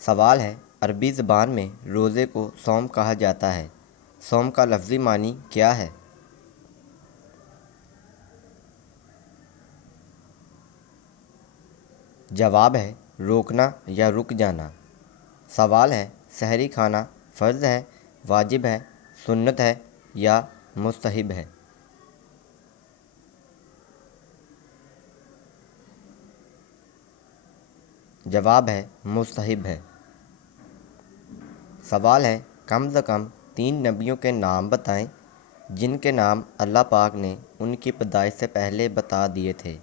سوال ہے، عربی زبان میں روزے کو صوم کہا جاتا ہے۔ صوم کا لفظی معنی کیا ہے؟ جواب ہے روکنا یا رک جانا۔ سوال ہے، سحری کھانا فرض ہے، واجب ہے، سنت ہے یا مستحب ہے؟ جواب ہے مستحب ہے۔ سوال ہے، کم از کم 3 نبیوں کے نام بتائیں جن کے نام اللہ پاک نے ان کی پیدائش سے پہلے بتا دیے تھے۔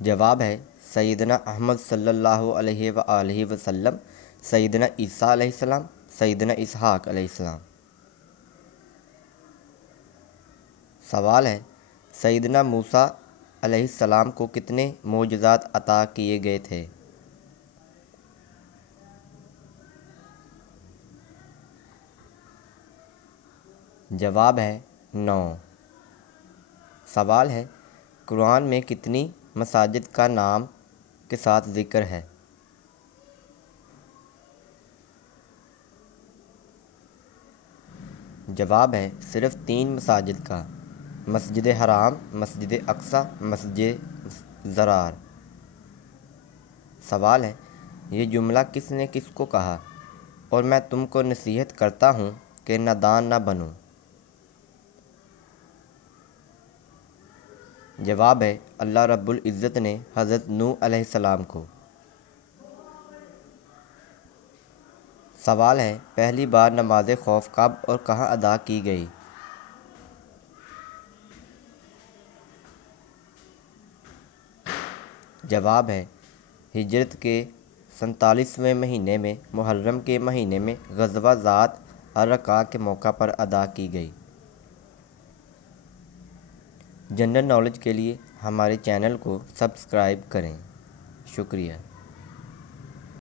جواب ہے سیدنا احمد صلی اللہ علیہ وآلہ وسلم، سیدنا عیسیٰ علیہ السلام، سیدنا اسحاق علیہ السلام۔ سوال ہے، سیدنا موسیٰ علیہ السلام کو کتنے معجزات عطا کیے گئے تھے؟ جواب ہے 9۔ سوال ہے، قرآن میں کتنی مساجد کا نام کے ساتھ ذکر ہے؟ جواب ہے صرف 3 مساجد کا، مسجد حرام، مسجد اقصیٰ، مسجد ضرار۔ سوال ہے، یہ جملہ کس نے کس کو کہا؟ اور میں تم کو نصیحت کرتا ہوں کہ نادان نہ بنو۔ جواب ہے اللہ رب العزت نے حضرت نوح علیہ السلام کو۔ سوال ہے، پہلی بار نماز خوف کب اور کہاں ادا کی گئی؟ جواب ہے ہجرت کے 47ویں مہینے میں محرم کے مہینے میں غزوہ ذات الرقاع کے موقع پر ادا کی گئی۔ جنرل نالج کے لیے ہمارے چینل کو سبسکرائب کریں۔ شکریہ۔